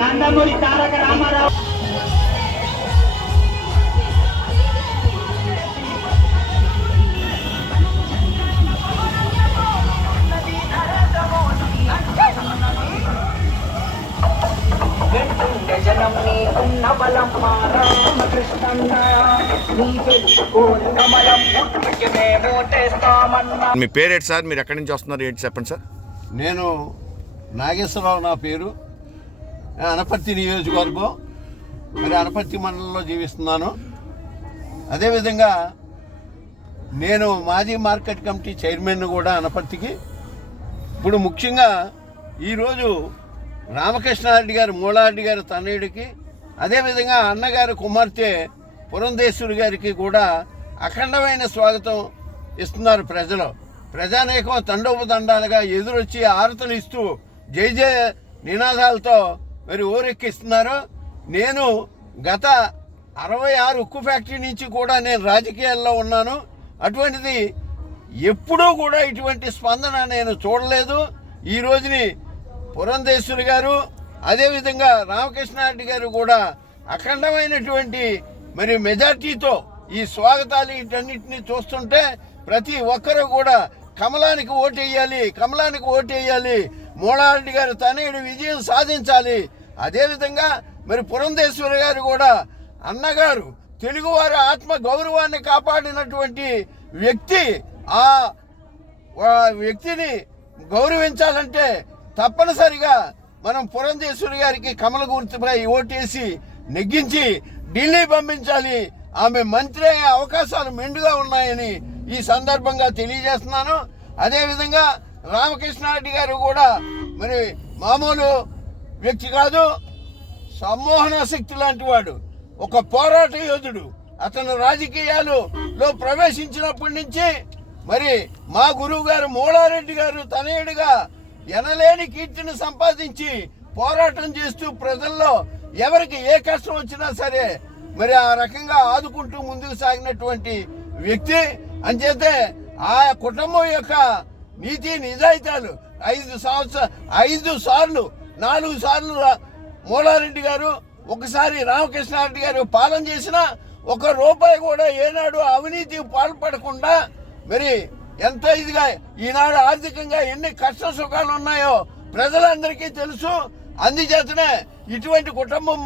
నందమూరి తారక రామారావు మీ పేరేంటి సార్? మీరు ఎక్కడి నుంచి వస్తున్నారు? ఏంటి చెప్పండి సార్. నేను నాగేశ్వరరావు నా పేరు. అనపర్తి నియోజకవర్గం, మరి అనపర్తి మండలంలో జీవిస్తున్నాను. అదేవిధంగా నేను మాజీ మార్కెట్ కమిటీ చైర్మన్ కూడా అనపర్తికి. ఇప్పుడు ముఖ్యంగా ఈరోజు రామకృష్ణారెడ్డి గారు, మూలారెడ్డి గారు తనయుడికి, అదేవిధంగా అన్నగారు కుమార్తె పురంధేశ్వరి గారికి కూడా అఖండమైన స్వాగతం ఇస్తున్నారు ప్రజలు. ప్రజానేకం తండోపతండాలుగా ఎదురొచ్చి ఆరతలు ఇస్తూ జై జయ నినాదాలతో మరి ఊరెక్కిస్తున్నారు. నేను గత 66 ఉక్కు ఫ్యాక్టరీ నుంచి కూడా నేను రాజకీయాల్లో ఉన్నాను. అటువంటిది ఎప్పుడూ కూడా ఇటువంటి స్పందన నేను చూడలేదు. ఈ రోజుని పురంధేశ్వరి గారు, అదేవిధంగా రామకృష్ణారెడ్డి గారు కూడా అఖండమైనటువంటి మరి మెజార్టీతో ఈ స్వాగతాలు వీటన్నిటిని చూస్తుంటే ప్రతి ఒక్కరూ కూడా కమలానికి ఓటేయాలి, కమలానికి ఓటేయాలి, మూలారెడ్డి గారు తనయుడు విజయం సాధించాలి. అదేవిధంగా మరి పురంధేశ్వరి గారు కూడా అన్నగారు తెలుగువారి ఆత్మ గౌరవాన్ని కాపాడినటువంటి వ్యక్తి. ఆ వ్యక్తిని గౌరవించాలంటే తప్పనిసరిగా మనం పురంధేశ్వరి గారికి కమల గుర్తుపై ఓటేసి నెగ్గించి ఢిల్లీ పంపించాలి. ఆమె మంత్రి అయ్యే అవకాశాలు మెండుగా ఉన్నాయని ఈ సందర్భంగా తెలియజేస్తున్నాను. అదేవిధంగా రామకృష్ణారెడ్డి గారు కూడా మరి మామూలు వ్యక్తి కాదు, సమ్మోహన శక్తి లాంటి వాడు, ఒక పోరాట యోధుడు. అతను రాజకీయాలలో ప్రవేశించినప్పటి నుంచి మరి మా గురువు గారు మూలారెడ్డి గారు తనయుడిగా ఎనలేని కీర్తిని సంపాదించి పోరాటం చేస్తూ ప్రజల్లో ఎవరికి ఏ కష్టం వచ్చినా సరే మరి ఆ రకంగా ఆదుకుంటూ ముందుకు సాగినటువంటి వ్యక్తి. అంచేతే ఆ కుటుంబం యొక్క నీతి నిజాయితీలు 5 సార్లు 4 సార్లు మూలారెడ్డి గారు, ఒకసారి రామకృష్ణారెడ్డి గారు పాలన చేసిన ₹1 కూడా ఏనాడు అవినీతికి పాల్పడకుండా మరి ఎంత ఇదిగా ఈనాడు ఆర్థికంగా ఎన్ని కష్ట సుఖాలు ఉన్నాయో ప్రజలందరికీ తెలుసు. అందుచేతనే ఇటువంటి కుటుంబం